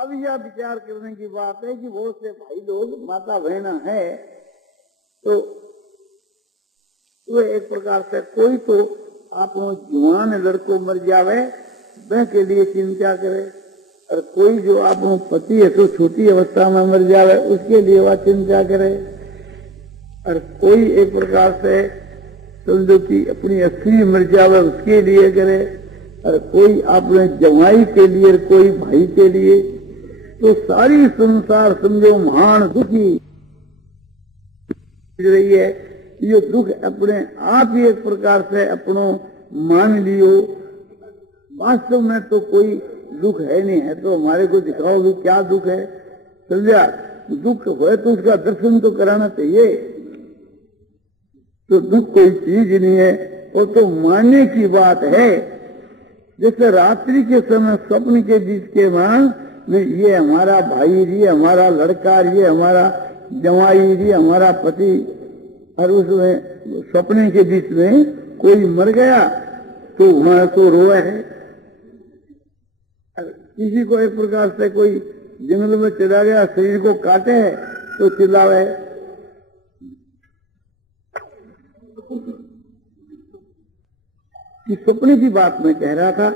अब यह विचार करने की बात है कि बहुत से भाई लोग माता बहना है तो वो एक प्रकार से कोई तो आप जवान लड़को मर जावे वह के लिए चिंता करे, और कोई जो आप पति है तो छोटी अवस्था में मर जावे उसके लिए वह चिंता करे, और कोई एक प्रकार से समझो कि अपनी स्त्री मर जावे उसके लिए करे, और कोई अपने जवाई के लिए, कोई भाई के लिए। तो सारी संसार समझो महान दुखी रही है। ये दुख अपने आप ही एक प्रकार से अपनो मान लियो, वास्तव में तो कोई दुख है नहीं है। तो हमारे को दिखाओ भी क्या दुख है, समझा? दुख हो तो उसका दर्शन तो कराना चाहिए। तो दुख कोई चीज नहीं है, वो तो मानने की बात है। जैसे रात्रि के समय स्वप्न के बीच के मान ये हमारा भाई, ये हमारा लड़का, ये हमारा जवाई, ये हमारा पति, और उसमें सपने के बीच में कोई मर गया तो वहां तो रोए है। किसी को एक प्रकार से कोई जंगल में चला गया, शरीर को काटे है तो चिल्लावे। कि सपने की बात मैं कह रहा था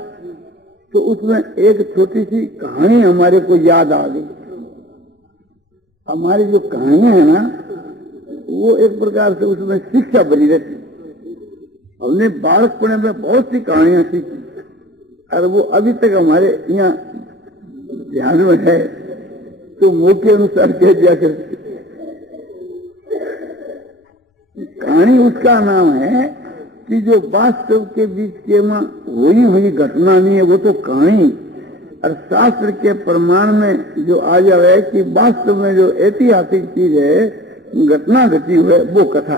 तो उसमें एक छोटी सी कहानी हमारे को याद आ गई। हमारी जो कहानियां है ना वो एक प्रकार से उसमें शिक्षा बनी रहती। हमने बालकपने में बहुत सी कहानियां सीखी और वो अभी तक हमारे यहाँ ध्यान में है, तो मौके अनुसार कह दिया करते। कहानी उसका नाम है कि जो वास्तव के बीच के में हुई घटना नहीं है वो तो कहानी, और शास्त्र के प्रमाण में जो आ जाए कि वास्तव में जो ऐतिहासिक चीज है, घटना घटी हुई है, वो कथा।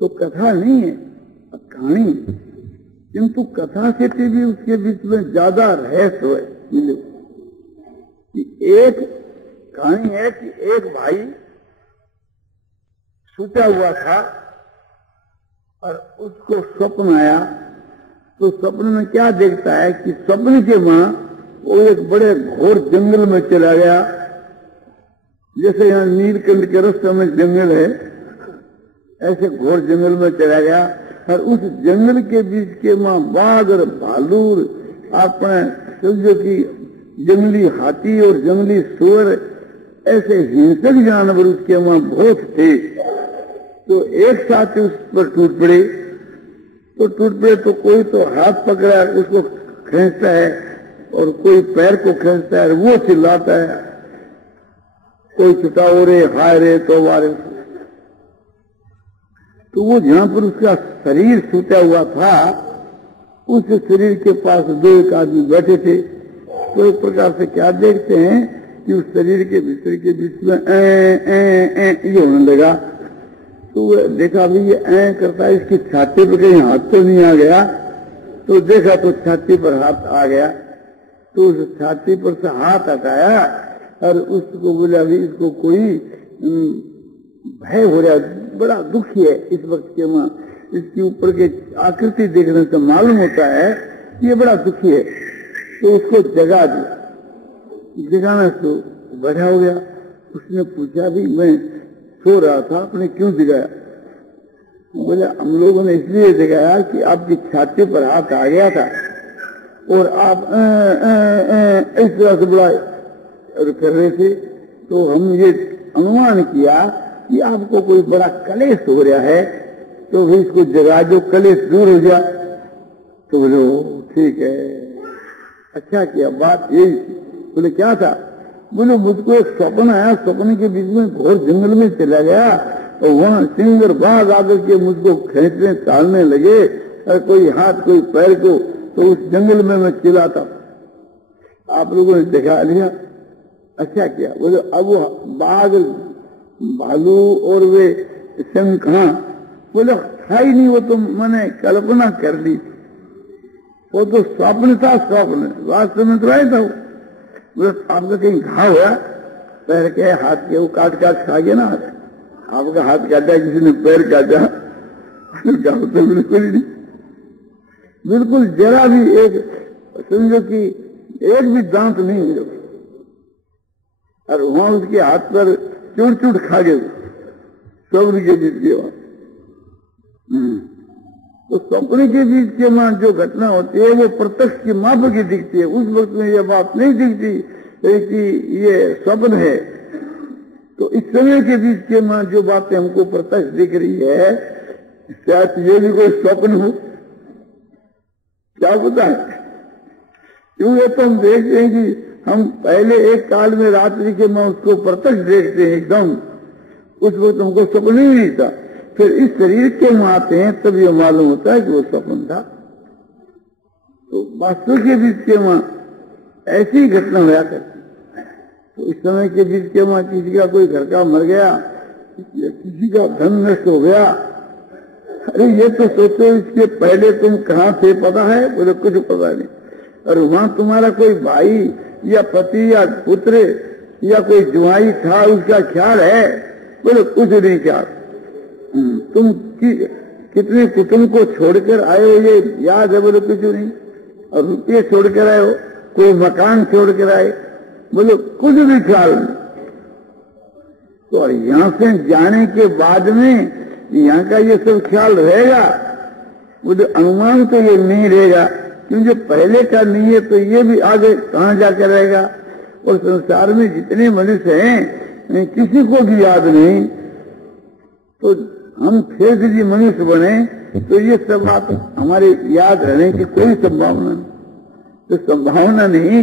तो कथा नहीं है कहानी, किंतु कथा से भी उसके बीच में ज्यादा रहस्य है। मिले कि एक कहानी है कि एक भाई सूता हुआ था और उसको स्वप्न आया। तो स्वप्न में क्या देखता है कि स्वप्न के मां वो एक बड़े घोर जंगल में चला गया। जैसे यहाँ नीलकंठ के रास्ते में जंगल है, ऐसे घोर जंगल में चला गया, और उस जंगल के बीच के मां बाघ और भालू, अपने समझो कि जंगली हाथी और जंगली सुअर, ऐसे हिंसक जानवर उसके वहां बहुत थे। तो एक साथ उस पर टूट पड़े। तो कोई तो हाथ पकड़ा उसको खींचता है और कोई पैर को खींचता है और वो चिल्लाता है, कोई छुटाओ रे, हाय रे, तो वारे। तो वो जहां पर उसका शरीर छूटा हुआ था उस शरीर के पास दो एक आदमी बैठे थे। तो एक प्रकार से क्या देखते हैं कि उस शरीर के भीतर के बीच में ये होने लगा। तो देखा भी ये करता है, इसकी छाती पर कहीं हाथ तो नहीं आ गया। तो देखा तो छाती पर हाथ आ गया। तो उस छाती पर से हाथ हटाया और उसको बोला भी इसको कोई भय हो रहा है, बड़ा दुखी है इस वक्त के मां। इसके ऊपर के आकृति देखने से मालूम होता है ये बड़ा दुखी है। तो उसको जगा दिया, जगाना तो बढ़ा हो गया। उसने पूछा भी मैं सो रहा था, आपने क्यों जगाया? बोले हम लोगों ने इसलिए जगाया कि आपकी छाती पर हाथ आ गया था और आप इस तरह से बुलाए और कर रहे थे। तो हम ये अनुमान किया कि आपको कोई बड़ा कलेश हो रहा है, तो भी इसको जगा दो, कलेश दूर हो जाए। तो बोलो ठीक है, अच्छा किया, बात यही थी। बोले क्या था? बोले मुझको एक स्वप्न आया, स्वप्न के बीच में घोर जंगल में चला गया और वहां सिंह और बाघ आकर के मुझको खींचने तालने लगे और कोई हाथ कोई पैर को, तो उस जंगल में मैं चिल्लाता। आप लोगों ने दिखा लिया, अच्छा किया। बोले अब वो बाघ भालू और वे सिंह कहां? बोले था ही नहीं, वो तो मैंने कल्पना कर ली, वो तो स्वप्न था, स्वप्न वास्तव में तो आया था। बोले आपका कहीं घाव हुआ पैर के हाथ के? वो काट खा गया ना, आपका हाथ काटा, किसी ने पैर काटा? घाव तो बिल्कुल ही नहीं, बिल्कुल जरा भी एक समझो कि एक भी दांत नहीं मिले। और वहां उसके हाथ पर चूट चूट खा गए स्वप्न के बीच के वहां। तो स्वप्न के बीच के वहां जो घटना होती है वो प्रत्यक्ष की माप की दिखती है। उस वक्त में ये बात नहीं दिखती कि ये स्वप्न है। तो इस समय के बीच के वहां जो बातें हमको प्रत्यक्ष दिख रही है, शायद ये भी कोई स्वप्न हो, क्या पता है। क्यों ये तो हम देखते हैं कि हम पहले एक काल में रात्रि के में उसको प्रत्यक्ष देखते हैं एकदम, उस वक्त हमको स्वप्न ही नहीं था। फिर इस शरीर के में आते हैं तब ये मालूम होता है कि वो स्वप्न था। तो वास्तव के बीच के वहां ऐसी घटना होया करती। तो इस समय के बीच के वहां किसी का कोई घर का मर गया, किसी का धन नष्ट हो गया, अरे ये तो सोचो इसके पहले तुम कहाँ थे पता है? बोले कुछ पता नहीं। और वहां तुम्हारा कोई भाई या पति या पुत्र या कोई जुआई था, उसका ख्याल है? बोले कुछ नहीं ख्याल। तुम कितने कुटुंब को छोड़कर आए हो ये याद है? बोले कुछ नहीं। और रुपये छोड़कर आए हो, कोई मकान छोड़कर आए? बोले कुछ भी ख्याल नहीं। तो यहाँ से जाने के बाद में यहाँ का ये सब ख्याल रहेगा? बोले अनुमान तो ये नहीं रहेगा, क्योंकि जो पहले का नहीं है तो ये भी आगे कहाँ जाकर रहेगा। और संसार में जितने मनुष्य हैं किसी को भी याद नहीं, तो हम फिर यदि मनुष्य बने तो ये सब बात हमारे याद रहने की कोई संभावना नहीं। तो संभावना नहीं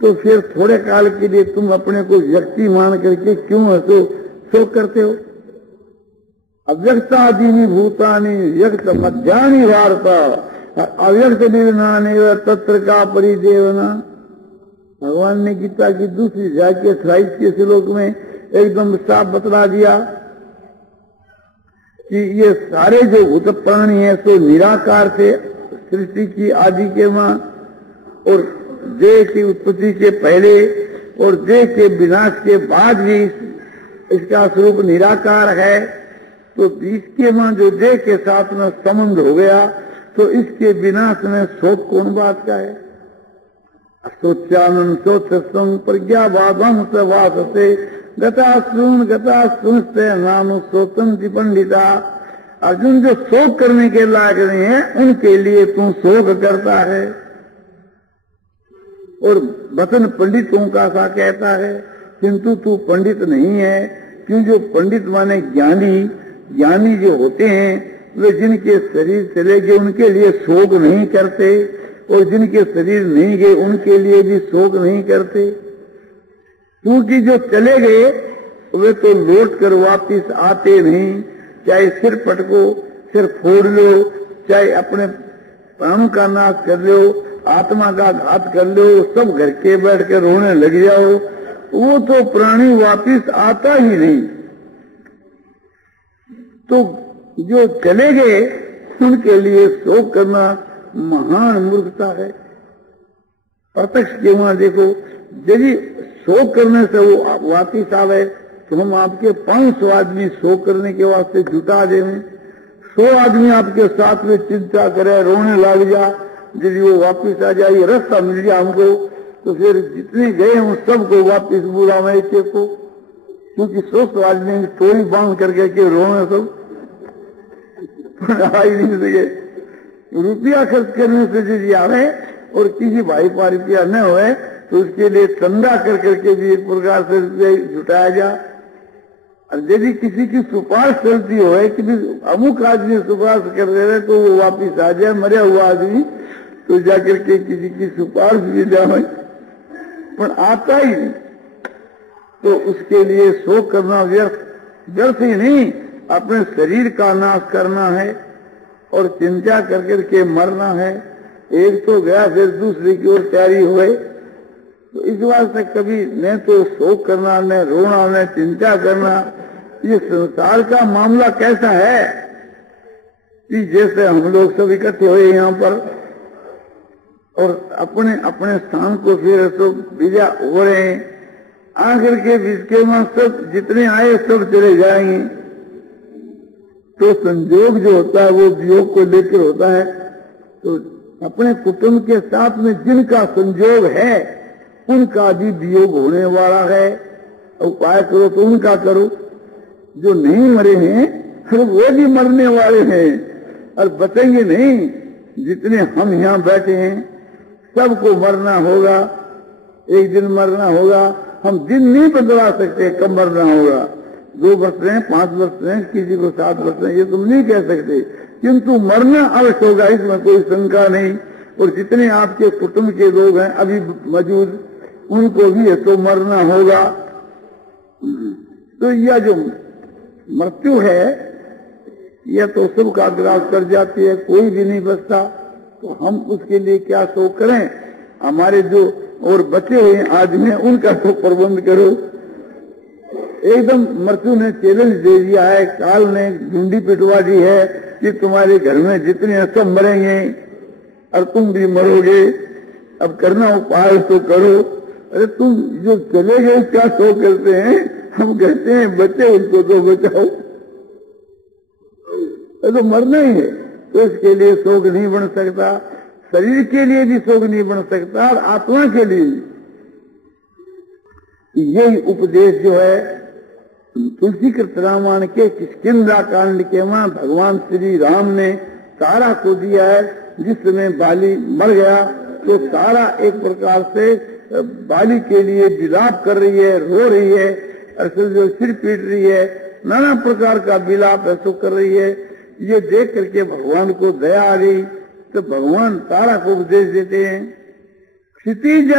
तो फिर थोड़े काल के लिए तुम अपने को व्यक्ति मान करके क्यों ऐसे शोक करते हो? अव्यक्तादीनि भूतानि व्यक्त मध्यानि वार्ता अव्यक्त निर्णाने तत्र का परिदेवना। भगवान ने गीता की दूसरी अध्याय के 28 के श्लोक में एकदम साफ बतला दिया कि ये सारे जो भूत प्राणी है तो निराकार थे सृष्टि की आदि के वहां, और देह की उत्पत्ति के पहले और देह के विनाश के बाद भी इसका स्वरूप निराकार है। तो बीच के वहां जो देह के साथ में संबंध हो गया तो इसके विनाश में शोक कौन बात का है? सोचानंद सोचम प्रज्ञावादम से वासते गताशुनते नाम सोतम पंडिता। अर्जुन जो शोक करने के लायक नहीं है उनके लिए तू शोक करता है, और वचन पंडितों का सा कहता है, किंतु तू पंडित नहीं है। क्यों? जो पंडित माने ज्ञानी जो होते हैं वे जिनके शरीर चले गए उनके लिए शोक नहीं करते, और जिनके शरीर नहीं गए उनके लिए भी शोक नहीं करते। क्योंकि जो चले गए वे तो लौट कर वापिस आते नहीं। चाहे सिर पटको, सिर फोड़ लो, चाहे अपने प्राणों का नाश कर लो, आत्मा का घात कर लो, सब घर के बैठ कर रोने लग जाओ, वो तो प्राणी वापिस आता ही नहीं। तो जो चले गए उनके लिए शोक करना महान मूर्खता है। प्रत्यक्ष के वहां देखो, यदि शोक करने से वो वापिस आवे तो हम आपके 500 आदमी शोक करने के वास्ते जुटा देंगे। 100 आदमी आपके साथ में चिंता करे, रोने लग जा, यदि वो वापिस आ जाए, रास्ता मिल गया हमको, तो फिर जितने गए उन सबको वापिस बुलावे एक को, क्योंकि 100 आदमी टोली बांध करके के रोने सब आ ही नहीं सके। रुपया खर्च करने से यदि आवे और किसी भाई पर रुपया न होए तो उसके लिए चंदा कर करके भी एक प्रकार से रुपया जुटाया जा। और यदि किसी की सिफारिश चलती हो कि अमुक आदमी सिफारिश कर दे रहे तो वो वापिस आ जाए, मरा हुआ आदमी तो जाकर के किसी की सिफारिश भी जाए, पर आता ही नहीं। तो उसके लिए शोक करना व्यर्थ ही नहीं, अपने शरीर का नाश करना है और चिंता कर करके मरना है। एक तो गया फिर दूसरे की ओर तैयारी हुए। तो इस वास्ते कभी न तो शोक करना, न रोना, न चिंता करना। ये संसार का मामला कैसा है कि जैसे हम लोग सब इकट्ठे हुए यहाँ पर और अपने अपने स्थान को फिर तो विदा हो रहे हैं, आखिर के बीच के वहां सब जितने आए सब चले जाएंगे। तो संयोग जो होता है वो वियोग को लेकर होता है। तो अपने कुटुंब के साथ में जिनका संयोग है उनका भी वियोग होने वाला है। उपाय करो तो उनका करो। जो नहीं मरे हैं फिर वो भी मरने वाले हैं और बचेंगे नहीं। जितने हम यहाँ बैठे हैं सबको मरना होगा, एक दिन मरना होगा। हम दिन नहीं बदला सकते कब मरना होगा। 2 वर्ष रहे, 5 वर्ष रहे, किसी को 7 वर्ष रहे, ये तुम नहीं कह सकते, किंतु मरना अवश्य होगा, इसमें कोई शंका नहीं। और जितने आपके कुटुंब के लोग हैं अभी मौजूद, उनको भी तो मरना होगा। तो यह जो मृत्यु है यह तो सबका ग्रास कर जाती है, कोई भी नहीं बचता। तो हम उसके लिए क्या शोक करें। हमारे जो और बचे हुए आदमी हैं उनका तो प्रबंध करो। एकदम मृत्यु ने चैलेंज दे दिया है, काल ने झुंडी पिटवा दी है कि तुम्हारे घर में जितने हैं सब मरेंगे और तुम भी मरोगे। अब करना उपाय तो करो। अरे तुम जो चले गए क्या शोक करते हैं। हम कहते हैं बच्चे उनको तो बचाओ, तो मरना ही है। तो इसके लिए शोक नहीं बन सकता, शरीर के लिए भी शोक नहीं बन सकता और आत्मा के लिए भी। यही उपदेश जो है तुलसी कृत रामायण के किष्किंधा कांड के वहां भगवान श्री राम ने तारा को दिया है। जिस समय बाली मर गया तो तारा एक प्रकार से बाली के लिए विलाप कर रही है, रो रही है, और जो सिर पीट रही है, नाना प्रकार का विलाप ऐसा कर रही है। ये देख करके भगवान को दया आ गई तो भगवान तारा को उपदेश देते हैं। क्षितिज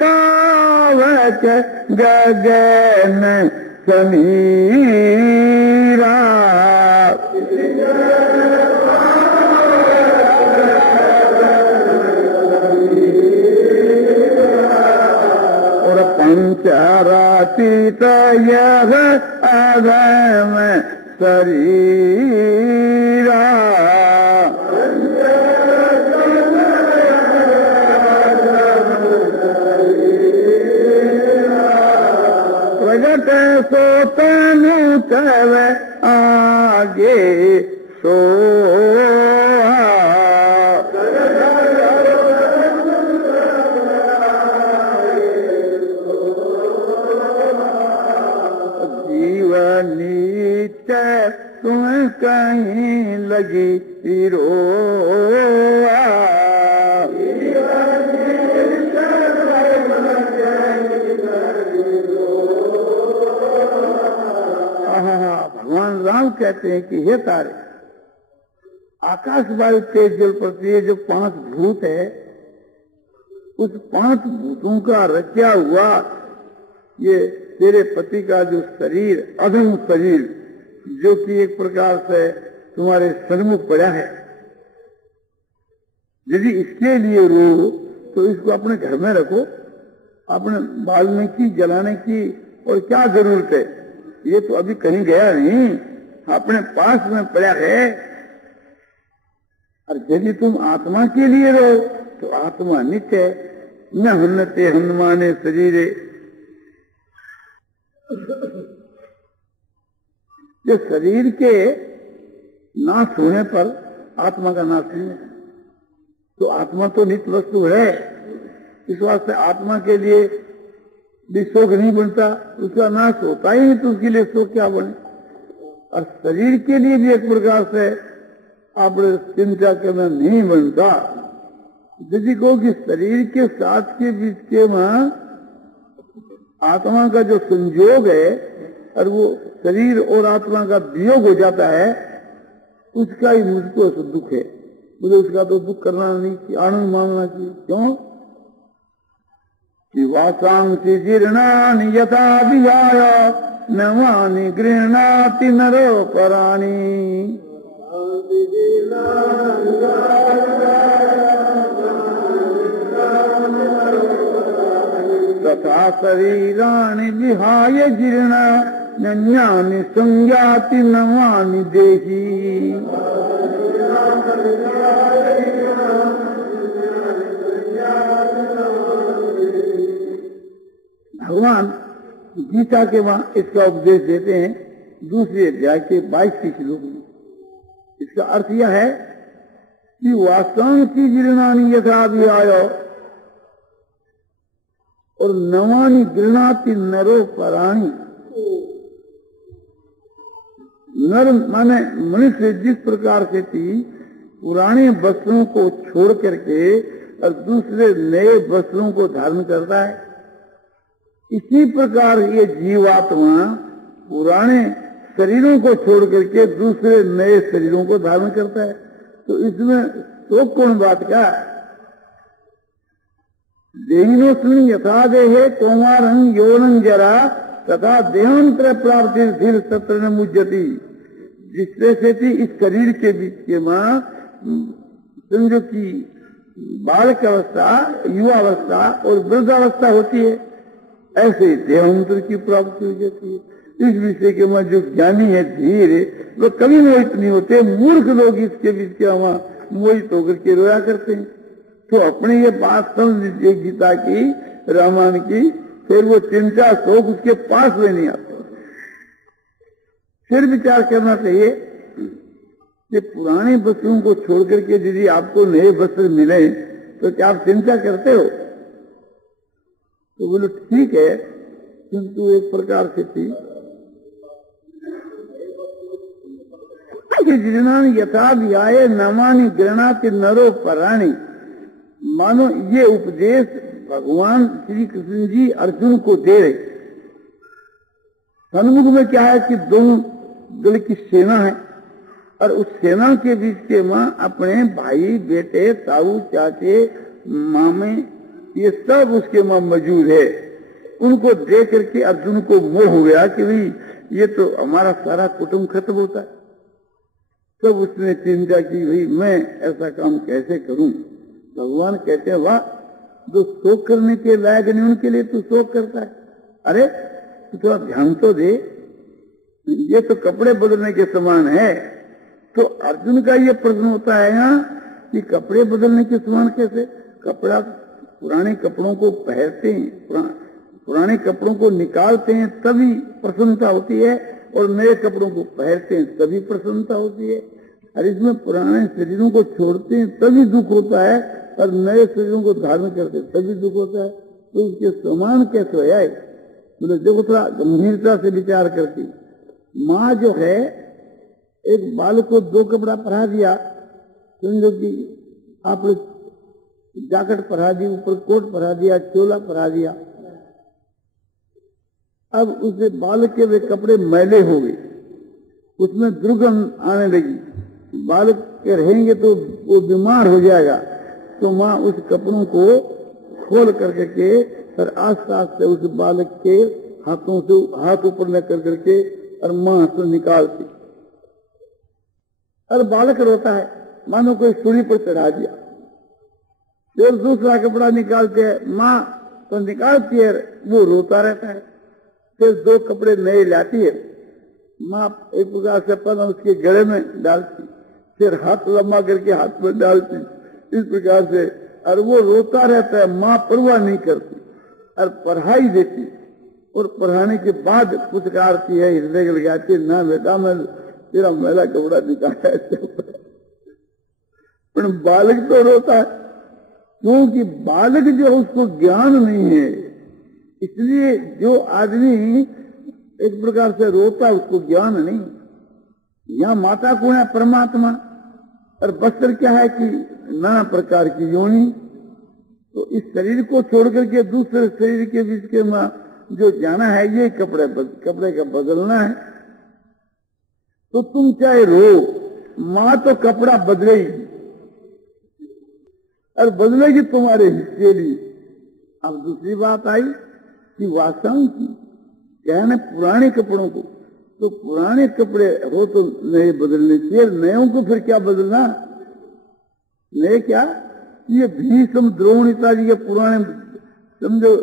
पावक गगन समीरा, और पंचरातीत यह अगम शरीरा, प्रगट सोतनु कव आगे सो। जीवनीत तुम कहीं लगी रो, भगवान राम कहते हैं कि हे तारे, आकाश वायु तेज जल पृथ्वी ये जो 5 भूत है, उस 5 भूतों का रचा हुआ ये तेरे पति का जो शरीर, अधम शरीर, जो कि एक प्रकार से तुम्हारे सन्मुख पड़ा है, यदि इसके लिए रो तो इसको अपने घर में रखो। अपने बालने की, जलाने की और क्या जरूरत है। ये तो अभी कहीं गया नहीं, अपने पास में पड़ा है। और यदि तुम आत्मा के लिए रहो तो आत्मा नित्य है। न हन्नते हनुमाने शरीरे, जो शरीर के नाश होने पर आत्मा का नाश नहीं है। तो आत्मा तो नित्य वस्तु है, इस वास्ते आत्मा के लिए भी शोक नहीं बनता। उसका नाश होता ही नहीं तो उसके लिए शोक क्या बने। और शरीर के लिए भी एक प्रकार से आप चिंता करना नहीं बनता। यदि को कि शरीर के साथ के बीच के वहां आत्मा का जो संयोग है और वो शरीर और आत्मा का वियोग हो जाता है, उसका ही मुझको दुख है। मुझे उसका तो दुख करना नहीं, आनंद मानना चाहिए। क्यों कि वासांसि जीर्णानि यथा विहाय नवानि गृह्णाति नरो पराणि, तथा शरीराणि विहाय जीर्णान्यानि संज्ञाति नवानि देहि। भगवान गीता के वहां इसका उपदेश देते हैं, दूसरे अध्याय के 22 श्लोक में। इसका अर्थ यह है कि वासांसि जीर्णानि यथा विहाय, और नवानी गृणाति नरो पराणी। नर माने मनुष्य जिस प्रकार से थी पुराने वस्त्रों को छोड़ करके और दूसरे नए वस्त्रों को धारण करता है, इसी प्रकार ये जीवात्मा पुराने शरीरों को छोड़ करके दूसरे नए शरीरों को धारण करता है। तो इसमें शोक कौन बात का? देहिनोस्मिन् यथा देहे कौमारं यौवनं जरा तथा देहांतर प्राप्ति धीर सत्र न मुज्जति। जिससे से थी इस शरीर के बीच के मां समझो कि बालक अवस्था, युवावस्था और वृद्धावस्था होती है, ऐसे देहांतर की प्राप्ति हो जाती है। इस विषय के में जो ज्ञानी है धीर वो कभी मोहित नहीं होते। मूर्ख लोग इसके बीच के वहां मोहित होकर के रोया करते हैं। तो अपने ये बात समझ लीजिए गीता की, रामायण की, फिर वो चिंता शोक उसके पास में नहीं आता। फिर विचार करना चाहिए कि पुराने वस्त्रों को छोड़ करके यदि आपको नए वस्त्र मिले तो क्या आप चिंता करते हो? तो बोलो ठीक है, किंतु एक प्रकार से थी जीर्णानि यथा ध्याये नमानि गृणाति नरो पराणी। मानो ये उपदेश भगवान श्री कृष्ण जी अर्जुन को दे रहे। सन्मुख में क्या है कि दोनों दल की सेना है और उस सेना के बीच के मां अपने भाई बेटे ताऊ चाचे मामे ये सब उसके मां मौजूद है। उनको देख करके अर्जुन को मोह हो गया कि भाई ये तो हमारा सारा कुटुंब खत्म होता है। तब उसने चिंता की भाई मैं ऐसा काम कैसे करूं। भगवान कहते हैं वाह, जो शोक करने के लायक नहीं उनके लिए तू शोक करता है। अरे तू थोड़ा ध्यान तो दे, ये तो कपड़े बदलने के समान है। तो अर्जुन का ये प्रश्न होता है यहाँ कि कपड़े बदलने के समान कैसे? कपड़ा पुराने कपड़ों को पहनते हैं, पुराने कपड़ों को निकालते हैं तभी प्रसन्नता होती है, और नए कपड़ों को पहनते हैं तभी प्रसन्नता होती है। और इसमें पुराने शरीरों को छोड़ते हैं तभी दुख होता है, और नए शरीरों को धारण करते तभी दुख होता है। तो उसके समान कैसे हो जाए? बोले देखो थोड़ा गंभीरता से विचार करती। माँ जो है एक बालक को 2 कपड़ा पहना दिया, समझो कि आप जैकेट पहना दी, ऊपर कोट पहना दिया, चोला पहना दिया। अब उसे बालक के वे कपड़े मैले हो गए, उसमें दुर्गंध आने लगी। बालक के रहेंगे तो वो बीमार हो जाएगा। तो माँ उस कपड़ों को खोल करके और आस्ते आस्ते उस बालक के हाथों से हाथ ऊपर न कर करके और माँ से निकालती। और बालक रोता है, मानो कोई सूली पर चढ़ा दिया। फिर दूसरा कपड़ा निकालते है, माँ तो निकालती है, वो रोता रहता है। फिर 2 कपड़े नए लाती है, माँ एक प्रकार से अपन उसके गले में डालती, फिर हाथ लंबा करके हाथ में डालती, इस प्रकार से। और वो रोता रहता है, माँ परवाह नहीं करती और पढ़ाई देती। और पढ़ाने के बाद कुछ करती है, हृदय लगाती, ना बेटा मैं तेरा मैला कपड़ा निकाला है। पर बालक तो रोता है, क्योंकि बालक जो उसको ज्ञान नहीं है। इसलिए जो आदमी एक प्रकार से रोता उसको ज्ञान नहीं। यहाँ माता कौन है? परमात्मा। और वस्त्र क्या है कि नाना प्रकार की योनि। तो इस शरीर को छोड़ करके दूसरे शरीर के बीच के मां जो जाना है, ये कपड़े का बदलना है। तो तुम चाहे रो, मां तो कपड़ा बदलेगी और बदलेगी तुम्हारे हिस्से लिए। अब दूसरी बात आई कि वासनाओं की क्या है ना, पुराने कपड़ों को, तो पुराने कपड़े हो तो नए बदलने चाहिए। नयों को फिर क्या बदलना? नए क्या, ये भीष्म द्रोण इत्यादि के पुराने समझो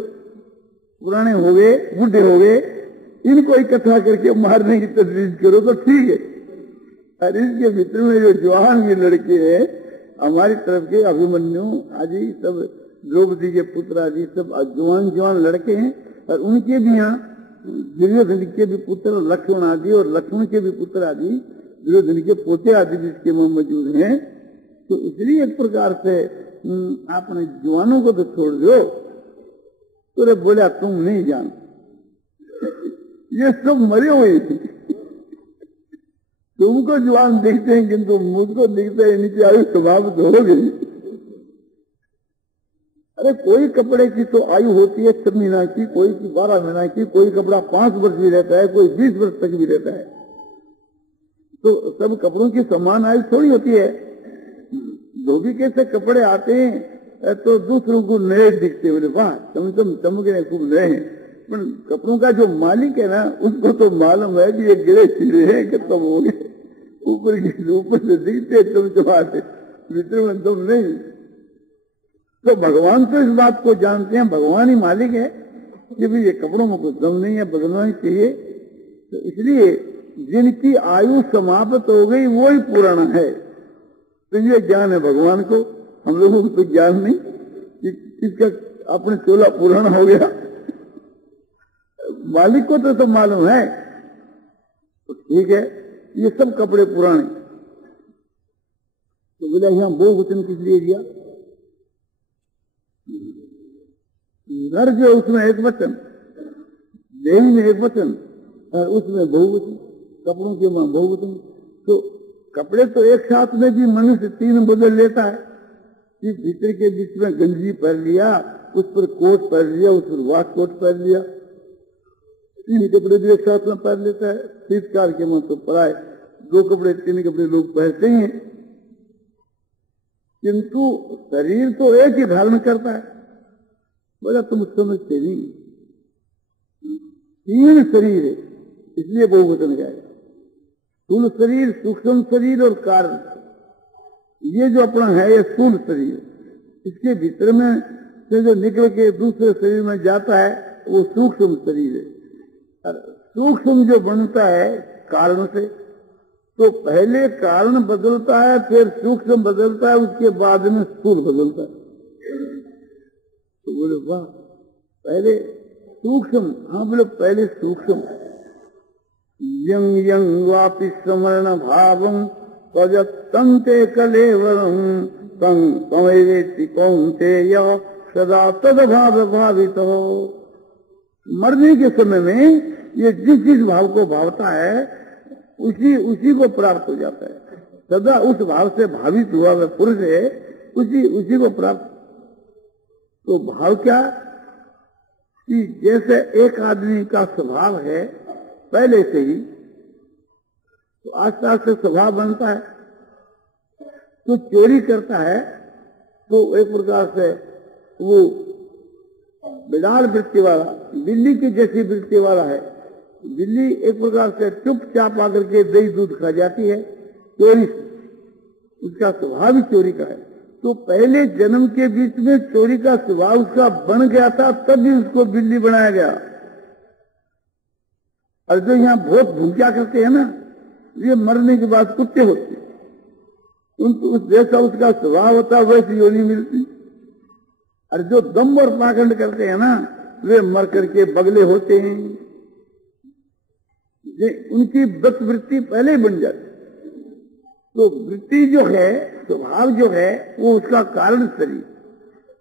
पुराने हो गए, बुढ़े हो गए, इनको इकट्ठा करके मारने की तजवीज करो तो ठीक है। और इसके मित्र में जो जवान ये लड़के हैं हमारी तरफ के, अभिमन्यु आदि सब, द्रौपदी के पुत्र आदि सब जवान लड़के हैं। और उनके भी यहाँ दुर्योधन के भी पुत्र लक्ष्मण आदि, और लक्ष्मण के भी पुत्र आदि, दुर्योधन के पोते आदि भी इसके में मौजूद हैं। तो इसलिए एक प्रकार से आपने जवानों को तो छोड़ दो, तो रे बोला तुम नहीं जान, ये सब मरे हुए थे। तुमको जवान दिखते हैं किंतु मुझको दिखते हैं नीचे आयु समाप्त हो गई। अरे कोई कपड़े की तो आयु होती है 6 महीना की, कोई की 12 महीना की, कोई कपड़ा 5 वर्ष भी रहता है, कोई 20 वर्ष तक भी रहता है। तो सब कपड़ों की समान आयु थोड़ी होती है। धोबी के से कपड़े आते हैं तो दूसरों को नए दिखते, बोले वाह चमक रहे, खूब नए हैं। पर कपड़ों का जो मालिक है ना, उसको तो मालूम है कि ये गिरे चिरे हैं, खत्म हो गए। ऊपर से दिखते चमचमाते, भीतर में दम नहीं। तो भगवान तो इस बात को जानते हैं, भगवान ही मालिक है कि भाई ये कपड़ों में कुछ दम नहीं है, बदलना ही चाहिए। तो इसलिए जिनकी आयु समाप्त हो गई वो ही पुराना है। तो ये ज्ञान है भगवान को, हम लोगों को तो ज्ञान नहीं कि किसका अपने चोला पुराना हो गया। मालिक को तो सब मालूम है। तो ठीक है, ये सब कपड़े पुराने। तो बोला यहाँ बहुवचन किस लिए दिया? घर जो उसमें एक वचन, देही में एक वचन और उसमें बहुवचन, कपड़ों के वहां बहुवचन। तो कपड़े तो एक साथ में भी मनुष्य 3 बदल लेता है कि भीतर के बीच में गंजी पहन लिया, उस पर कोट पहन लिया, उस पर वाट कोट पहन लिया, 3 कपड़े भी एक साथ में पहन लेता है। शीतकाल के मन तो पराए 2 कपड़े 3 कपड़े लोग पहनते हैं, किंतु शरीर तो एक ही धारण करता है। बोला तुम समझते नहीं, 3 शरीर है, इसलिए बहुवचन गया। स्थूल शरीर, सूक्ष्म शरीर और कारण। ये जो अपना है ये स्थूल शरीर, इसके भीतर में से जो निकल के दूसरे शरीर में जाता है वो सूक्ष्म शरीर है। और सूक्ष्म जो बनता है कारण से, तो पहले कारण बदलता है, फिर सूक्ष्म बदलता है, उसके बाद में स्थूल बदलता है। तो बोले वाह, पहले सूक्ष्म, हाँ बोले पहले सूक्ष्म। यंग यंग वापि स्मरण भावं तजत्तंते कलेवरं तं तमेवेति कौन्तेय सदा तद्भाव भावित हो। मरने के समय में ये जिस भाव को भावता है उसी को प्राप्त हो जाता है। सदा उस भाव से भावित हुआ वह पुरुष है, उसी को प्राप्त। तो भाव क्या कि जैसे एक आदमी का स्वभाव है पहले से ही, तो आस्ते आस्ते स्वभाव बनता है। तो चोरी करता है तो एक प्रकार से वो बिलाड़ वृत्ति वाला, बिल्ली की जैसी वृत्ति वाला है। बिल्ली एक प्रकार से चुपचाप आकर के दही दूध खा जाती है चोरी से, उसका स्वभाव ही चोरी का है। तो पहले जन्म के बीच में चोरी का स्वभाव उसका बन गया था, तभी उसको बिल्ली बनाया गया। और जो यहाँ बहुत भूखा करते हैं ना, ये मरने के बाद कुत्ते होते हैं, उस जैसा उसका स्वभाव होता है वैसी योनि मिलती। और जो दम्भ और पाखंड करते हैं ना, वे मर करके बगले होते हैं। उनकी व्रत वृत्ति पहले ही बन जाती। तो वृत्ति जो है, स्वभाव जो है, वो उसका कारण शरीर,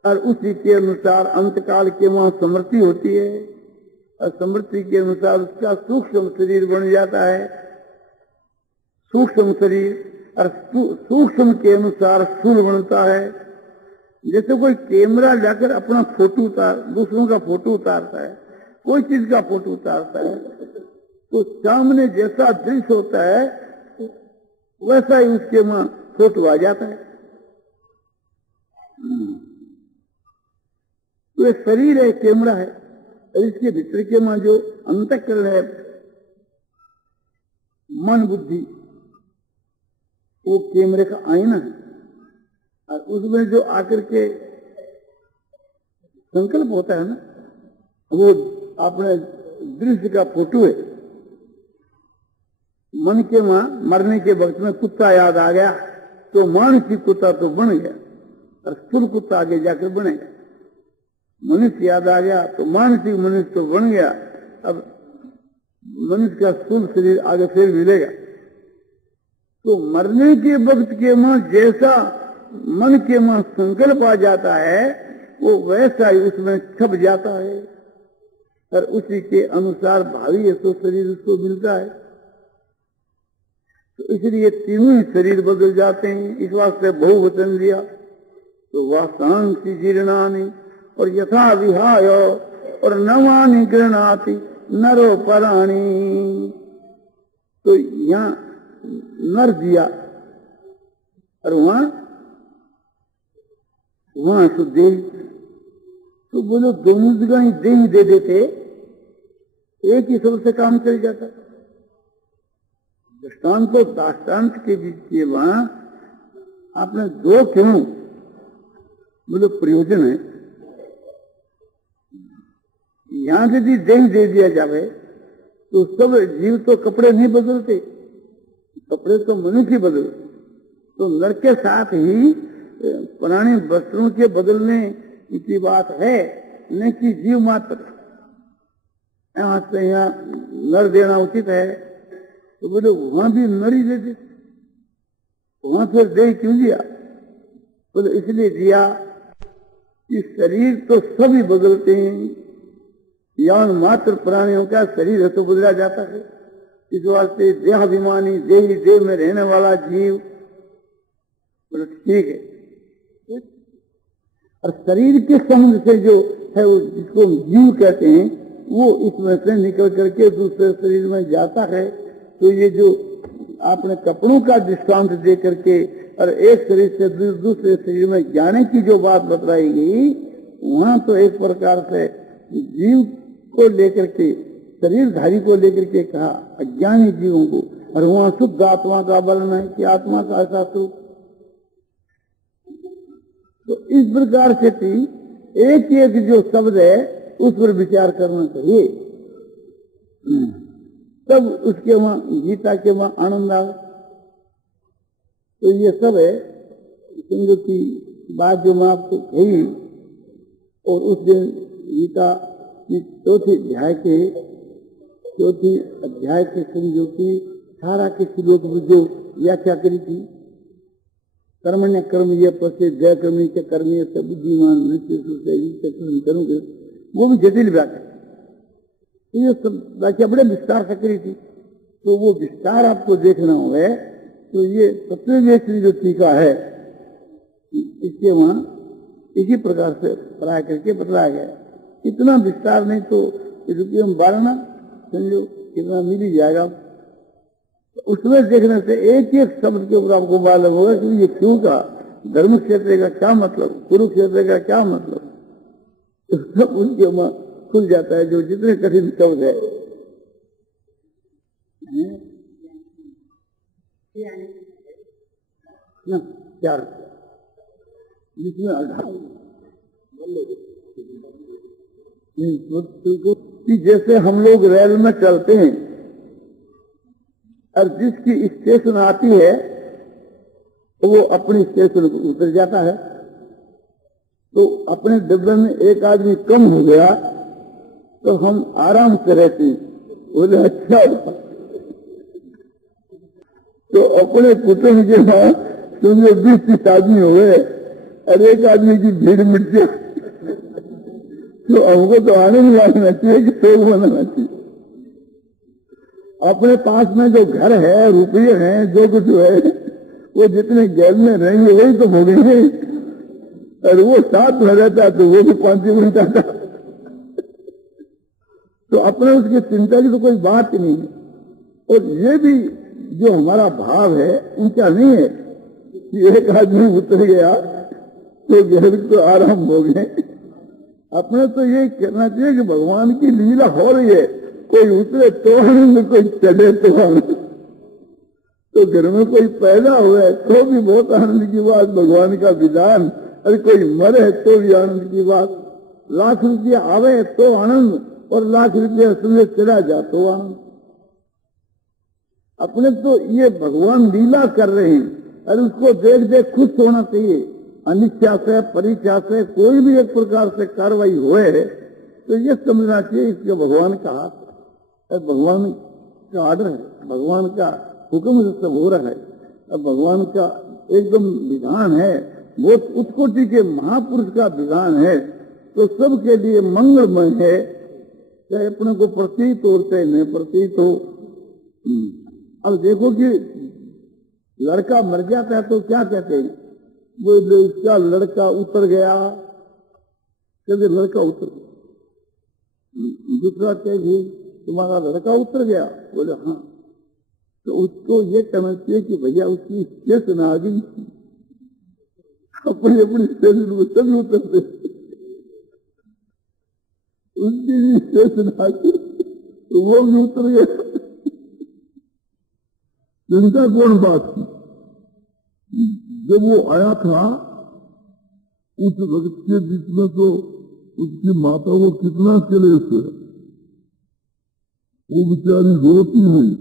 और उसी के अनुसार अंतकाल के वहां समृद्धि होती है, और समृद्धि के अनुसार उसका सूक्ष्म शरीर बन जाता है। सूक्ष्म शरीर और सूक्ष्म के अनुसार स्थूल बनता है। जैसे कोई कैमरा लाकर अपना फोटो दूसरों का फोटो उतारता है, कोई चीज का फोटो उतारता है, तो सामने जैसा दृश्य होता है वैसा ही उसके वहां फोटो आ जाता है। तो ये शरीर है, कैमरा है, और इसके भीतर के वहां जो अंतःकरण है, मन बुद्धि, वो कैमरे का आईना है। और उसमें जो आकर के संकल्प होता है ना, वो अपने दृश्य का फोटो है। मन के वहां मरने के वक्त में कुत्ता याद आ गया तो मानसिक कुत्ता तो बन गया, और स्थूल कुत्ता आगे जाकर बनेगा। मनुष्य याद आ गया तो मानसिक मनुष्य तो बन गया, अब मनुष्य का स्थूल शरीर आगे फिर मिलेगा। तो मरने के वक्त के वहां जैसा मन के वहां संकल्प आ जाता है, वो वैसा ही उसमें छप जाता है और उसी के अनुसार भावी है तो शरीर उसको मिलता है। तो इसलिए तीनों ही शरीर बदल जाते हैं। इस वास्ते बहुवचन दिया। तो वासांसी जीर्णानि और यथा विहाय और नवानि गृह्णाति नरो पराणी। तो यहाँ नर दिया और वहां तो देह। तो बोलो दोनों जगह ही देह दे देते, एक ही शब्द से काम चल जाता। दृष्टांत तो दाष्टान्त के बीच के वहां आपने दो क्यों बोलो प्रयोजन है। यहां यदि देह दे दिया जाए तो सब जीव तो कपड़े नहीं बदलते, कपड़े तो मनुष्य बदलते। तो नर के साथ ही पुराने वस्त्रों के बदलने की बात है, न कि जीव मात्र। यहां से यहाँ नर देना उचित है तो बोले वहां भी नर ही दे दे, वहां फिर देह क्यों दिया? बोले इसलिए दिया कि शरीर तो सभी बदलते हैं, यान मात्र प्राणियों का शरीर है तो बदला जाता है। इस वास्ते देहाभिमानी देही देह में रहने वाला जीव बोले ठीक है। और शरीर के संबंध से जो है वो जिसको जीव कहते हैं वो इसमें से निकल करके दूसरे शरीर में जाता है। तो ये जो आपने कपड़ों का दृष्टांत दे करके और एक शरीर से दूसरे शरीर में जाने की जो बात बतलाई गई, वहां तो एक प्रकार से जीव को लेकर के शरीरधारी को लेकर के कहा अज्ञानी जीवों को, और वहां शुद्ध आत्मा का वर्णन है कि आत्मा का ऐसा स्वरूप। तो इस प्रकार से एक एक जो शब्द है उस पर विचार करना चाहिए, तब उसके वहां गीता के वहां आनंद आए। तो ये सब है समझो की बात जो मैं आपको कही। और उस दिन गीता की चौथी अध्याय के समझो की 18 के श्लोक में जो व्याख्या करी थी, कर्मण्य कर्म ये पश्चे जय कर्मी के कर्मी सब बुद्धिमान करूंगे, वो भी जटिल व्याख्या। तो ये सब व्याख्या बड़े विस्तार से करी थी। तो वो विस्तार आपको देखना होगा। तो ये तत्ववेद जो टीका है इसके वहां इसी प्रकार से पढ़ाया करके बतलाया गया। इतना विस्तार नहीं तो रुपये में 12 समझो कितना मिल ही जाएगा। उसमें देखने से एक एक शब्द के ऊपर आपको मालूम होगा कि ये क्यों का, धर्म क्षेत्र का क्या मतलब, कुरुक्षेत्र का क्या मतलब, सब उनके वहां खुल जाता है। जो जितने कठिन शब्द है ना, चार जिसमें 18 कि जैसे हम लोग रेल में चलते हैं और जिसकी स्टेशन आती है तो वो अपनी स्टेशन पर उतर जाता है। तो अपने डब्बे में एक आदमी कम हो गया तो हम आराम से रहते हैं। बोले अच्छा। तो अपने कुटुंब के वहां समझो 20-30 आदमी हो गए और एक आदमी की भीड़ मिट जाए तो हमको तो आनंद लगना चाहिए कि शोक मनाना चाहिए। अपने पास में जो घर है, रुपये हैं, जो कुछ है, वो जितने जेल में रहेंगे वही तो भोगेंगे। और वो साथ में रहता तो वो भी 5 घंटा था। तो अपने उसकी चिंता की तो कोई बात ही नहीं है। और ये भी जो हमारा भाव है उनका नहीं है कि एक आदमी उतर गया तो घर को आराम हो गए। अपने तो ये कहना चाहिए कि भगवान की लीला हो रही है, कोई उतरे तो आनंद, कोई चढ़े तो आनंद। तो घर में कोई पैदा हुआ तो भी बहुत आनंद की बात, भगवान का विधान। अरे कोई मरे तो भी आनंद की बात। लाख रुपया आवे तो आनंद, और लाख रुपया सुबह चला जा तो आनंद। अपने तो ये भगवान लीला कर रहे हैं और उसको देख देख खुश होना चाहिए। अनिच्छा से परीक्षा से कोई भी एक प्रकार से कार्रवाई हुए तो ये समझना चाहिए इसके भगवान का हाथ है, भगवान का आर्डर है, भगवान का हुक्म से सब हो रहा है। अब भगवान का एकदम विधान है वो उत्कोटि के महापुरुष का विधान है तो सबके लिए मंगलमय है, चाहे अपने को प्रतीत हो चाहे नहीं प्रतीत हो। अब देखो कि लड़का मर जाता है तो क्या कहते हैं, वो उसका लड़का उतर गया, कहते लड़का उतर गया। दूसरा कहे तुम्हारा लड़का उतर गया, बोले हाँ, तो उसको ये कहना चाहिए कि भैया उसकी स्टेशन आ गई, अपनी अपनी स्टेशन में सभी उतरते, उनकी भी स्टेशन आ गई तो वो भी उतर गया। चिंता कौन बात थी? जब वो आया था उस वक्त के बीच में तो उसकी माता वो कितना क्लेश है, वो बेचारी रोती नहीं।